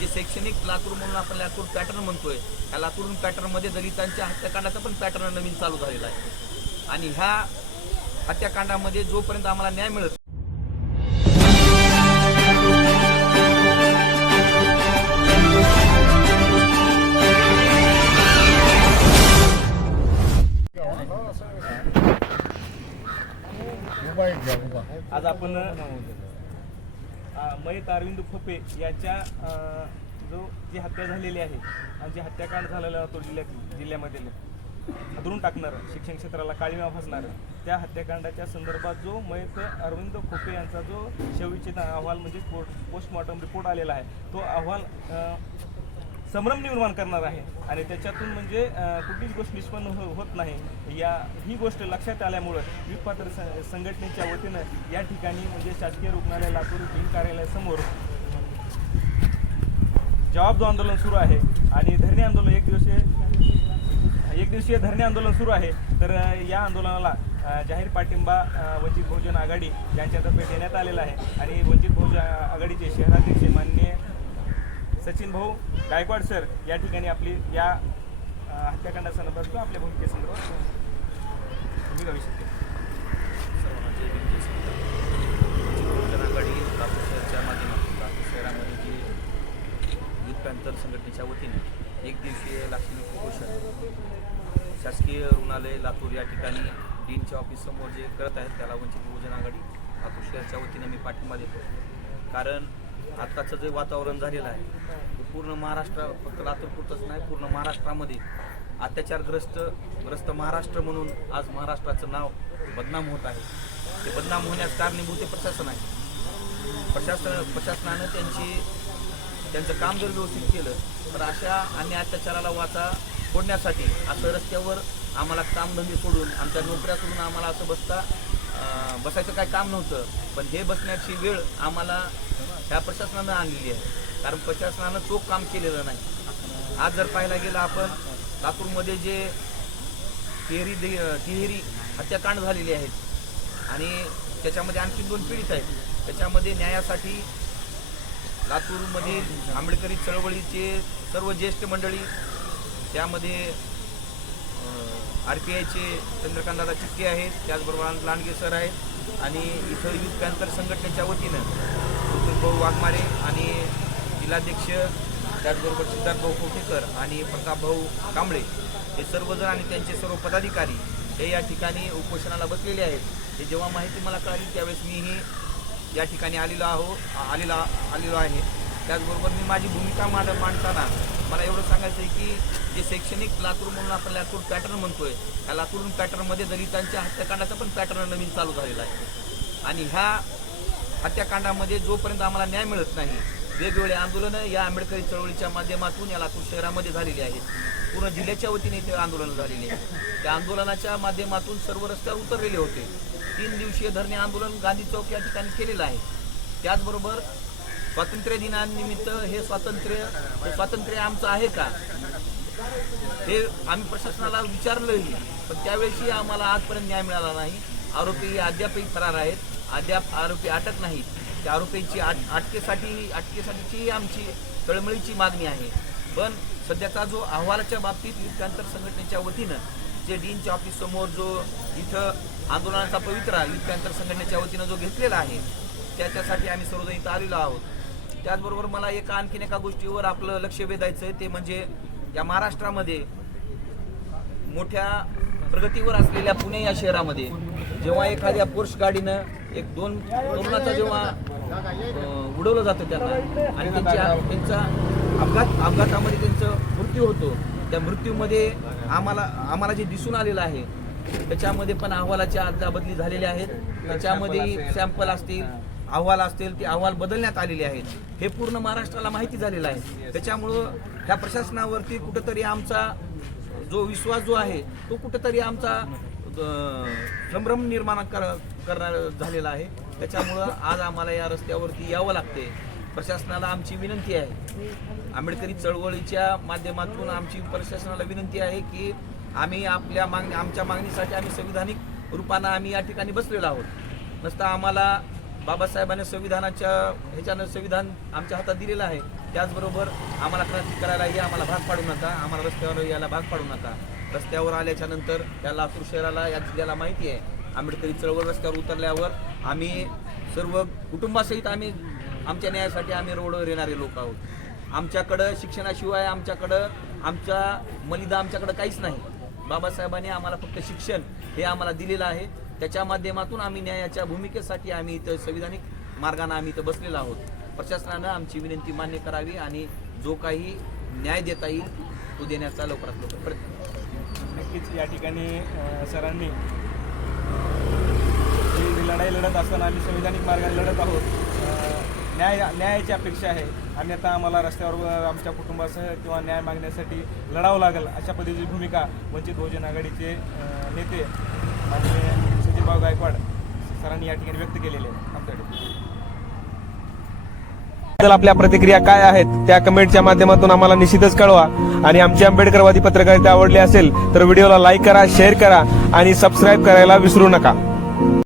जे शैक्षणिक लातूर म्हणून आपण लातूर पॅटर्न म्हणतोय या लातूर पॅटर्नमध्ये दलितांच्या हत्याकांडाचा पण पॅटर्न नवीन चालू झालेला आहे. आणि ह्या हत्याकांडामध्ये जोपर्यंत आम्हाला न्याय मिळत आज आपण मयत अरविंद खोपे याच्या जो जी हत्या झालेली आहे आणि जी हत्याकांड झालेला तो जिल्ह्यात जिल्ह्यामध्ये हादरून टाकणारं शिक्षण क्षेत्राला काळीमा फासणारं त्या हत्याकांडाच्या संदर्भात जो मयत अरविंद खोपे यांचा जो शेवटचे अहवाल म्हणजे पोस्टमॉर्टम रिपोर्ट आलेला आहे तो अहवाल संभ्रम निर्माण करणार आहे. आणि त्याच्यातून म्हणजे कुठलीच गोष्ट निष्पन्न हो होत नाही. या ही गोष्ट लक्षात आल्यामुळं विपात्र संघटनेच्या वतीनं या ठिकाणी म्हणजे शासकीय रुग्णालय लातूर जिल्हा कार्यालयासमोर जवाबदार आंदोलन सुरू आहे. आणि धरणे आंदोलन एक दिवसीय एक दिवसीय धरणे आंदोलन सुरू आहे. तर या आंदोलनाला जाहीर पाठिंबा वंचित बहुजन आघाडी यांच्यातर्फे देण्यात आलेला आहे. आणि वंचित बहुजन आघाडीचे शहराध्यक्ष माननीय सचिन भाऊ गायकवाड सर या ठिकाणी आपली या अ, हत्याकांडासंदर्भात किंवा आपल्या भूमिकेसंदर्भात भूमिका विषय शकते. जय शहरच्या माध्यमातून लातूर शहरामध्ये जी युथ पॅन्थर संघटनेच्या वतीने एक दिवसीय लाक्षणिक कुपोषण शासकीय रुग्णालय लातूर या ठिकाणी डीनच्या ऑफिससमोर जे करत आहेत त्याला वंचित बहुजन आघाडी लातूर शहरच्या वतीने मी पाठिंबा देतो. कारण आत्ताचं जे वातावरण झालेलं आहे ते पूर्ण महाराष्ट्र फक्त लातूरपुरतंच नाही पूर्ण महाराष्ट्रामध्ये अत्याचारग्रस्त ग्रस्त महाराष्ट्र म्हणून आज महाराष्ट्राचं नाव बदनाम होत आहे. ते बदनाम होण्यास कारणीभूत प्रशासन आहे. प्रशासन प्रशासनानं त्यांची त्यांचं काम जर व्यवस्थित केलं तर अशा आणि अत्याचाराला वाचा फोडण्यासाठी असं रस्त्यावर आम्हाला कामधंदे सोडून आमच्या नोकऱ्या सोडून आम्हाला असं बसता बसायचं काय काम नव्हतं. पण हे बसण्याची वेळ आम्हाला ह्या प्रशासनानं आणलेली आहे. कारण प्रशासनानं चोख काम केलेलं नाही. आज जर पाहायला गेलं आपण लातूरमध्ये जे तिहेरी दे- तिहेरी हत्याकांड झालेले आहेत आणि त्याच्यामध्ये आणखी दोन पीडित आहेत. त्याच्यामध्ये न्यायासाठी लातूरमधील आंबेडकरी चळवळीचे सर्व ज्येष्ठ मंडळी त्यामध्ये आर पी आयचे चंद्रकांतदादा चिक्के आहेत त्याचबरोबर लांडगे सर आहेत आणि इथं युथ पॅन्थर संघटनेच्या वतीनं भाऊ वाघमारे आणि जिल्हाध्यक्ष त्याचबरोबर सिद्धार्थ भाऊ कोठेकर आणि प्रतापभाऊ कांबळे हे सर्वजण आणि त्यांचे सर्व पदाधिकारी हे या ठिकाणी उपोषणाला बसलेले आहेत. हे जेव्हा माहिती मला कळाली त्यावेळेस मीही या ठिकाणी आलेलो आहो आलेला आलेलो आहे. त्याचबरोबर मी माझी भूमिका मांड मांडताना मला एवढं सांगायचं आहे की जे शैक्षणिक लातूर म्हणून आपण लातूर पॅटर्न म्हणतोय त्या लातूर पॅटर्नमध्ये दलितांच्या हत्याकांडाचा पण पॅटर्न नवीन चालू झालेला आहे. आणि ह्या हत्याकांडामध्ये जोपर्यंत आम्हाला न्याय मिळत नाही वेगवेगळे आंदोलनं या आंबेडकरी चळवळीच्या माध्यमातून या लातूर शहरामध्ये झालेली आहेत. पूर्ण जिल्ह्याच्या वतीने ते आंदोलन झालेली आहे त्या आंदोलनाच्या माध्यमातून सर्व रस्त्यावर उतरलेले होते. तीन दिवसीय धरणे आंदोलन गांधी चौक या ठिकाणी केलेलं आहे. त्याचबरोबर स्वातंत्र्य दिनानिमित्त हे स्वातंत्र्य हे स्वातंत्र्य आमचं आहे का? हे आम्ही प्रशासनाला विचारलंही पण त्यावेळेसही आम्हाला आजपर्यंत न्याय मिळाला नाही. आरोपी अद्यापही फरार आहेत. अद्याप आरोपी अटक नाहीत. त्या आरोपींची आट अटकेसाठी अटकेसाठीची आमची तळमळीची मागणी आहे. पण सध्याचा जो अहवालाच्या बाबतीत युद्धांतर संघटनेच्या वतीनं जे डीनच्या ऑफिससमोर जो इथं आंदोलनाचा पवित्रा युद्धांतर संघटनेच्या वतीनं जो घेतलेला आहे त्याच्यासाठी आम्ही सर्वजण इथं आलेलो आहोत. त्याचबरोबर मला एका आणखीन एका गोष्टीवर आपलं लक्ष वेधायचं आहे ते म्हणजे या महाराष्ट्रामध्ये मोठ्या प्रगतीवर असलेल्या पुणे या शहरामध्ये जेव्हा एखाद्या पोर्श गाडीनं एक दोन तरुणाचा जेव्हा उडवलं जातं त्यांना आणि त्यांच्या त्यांचा अपघात अपघातामध्ये त्यांचा मृत्यू होतो त्या मृत्यूमध्ये आम्हाला आम्हाला जे दिसून आलेलं आहे त्याच्यामध्ये पण अहवालाच्या अदलाबदली झालेल्या आहेत. त्याच्यामध्ये सॅम्पल असतील अहवाल असतील ते अहवाल बदलण्यात आलेले आहेत. हे पूर्ण महाराष्ट्राला माहिती झालेलं आहे. त्याच्यामुळं ह्या प्रशासनावरती कुठंतरी आमचा जो विश्वास जो आहे तो कुठंतरी आमचा संभ्रम निर्माण कर करणार झालेला आहे. त्याच्यामुळं आज आम्हाला या रस्त्यावरती यावं लागते प्रशासनाला आमची विनंती आहे. आंबेडकरी चळवळीच्या माध्यमातून आमची प्रशासनाला विनंती आहे की आम्ही आपल्या मागणी आमच्या मागणीसाठी आम्ही संविधानिक रूपानं आम्ही या ठिकाणी बसलेलो आहोत. नसता आम्हाला बाबासाहेबांनी संविधानाच्या ह्याच्यानं संविधान आमच्या हातात दिलेलं आहे. त्याचबरोबर आम्हाला क्रांती करायलाही आम्हाला भाग पाडू नका आम्हाला रस्त्यावर यायला भाग पाडू नका. रस्त्यावर आल्याच्यानंतर या लातूर शहराला या जिल्ह्याला माहिती आहे आंबेडकरी चळवळ रस्त्यावर उतरल्यावर आम्ही सर्व कुटुंबासहित आम्ही आमच्या न्यायासाठी आम्ही रोडवर येणारे लोक आहोत. आमच्याकडं शिक्षणाशिवाय आमच्याकडं आमच्या मलिदा आमच्याकडं काहीच नाही. बाबासाहेबांनी आम्हाला फक्त शिक्षण हे आम्हाला दिलेलं आहे. त्याच्या माध्यमातून आम्ही न्यायाच्या भूमिकेसाठी आम्ही इथं संविधानिक मार्गाने आम्ही इथं बसलेलो आहोत. प्रशासनानं आमची विनंती मान्य करावी आणि जो काही न्याय देता येईल तो देण्याचा लवकरात लवकर प्रयत्न नक्कीच या ठिकाणी सरांनी लढाई लढत असताना आम्ही संविधानिक मार्गाने लढत आहोत न्याय न्यायाची अपेक्षा आहे. अन्यथा आम्हाला रस्त्यावर आमच्या कुटुंबासह किंवा न्याय मागण्यासाठी लढावं लागेल अशा पद्धतीची भूमिका वंचित बहुजन आघाडीचे नेते माननीय सचिनभाऊ गायकवाड सरांनी या ठिकाणी व्यक्त केलेले आहे. आमच्याकडे. आपल्या प्रतिक्रिया काय आहेत त्या कमेंटच्या माध्यमातून आम्हाला निश्चितच कळवा. आणि आमची आंबेडकरवादी पत्रकारिता आवडली असेल तर व्हिडिओला लाईक करा शेअर करा आणि सबस्क्राईब करायला विसरू नका.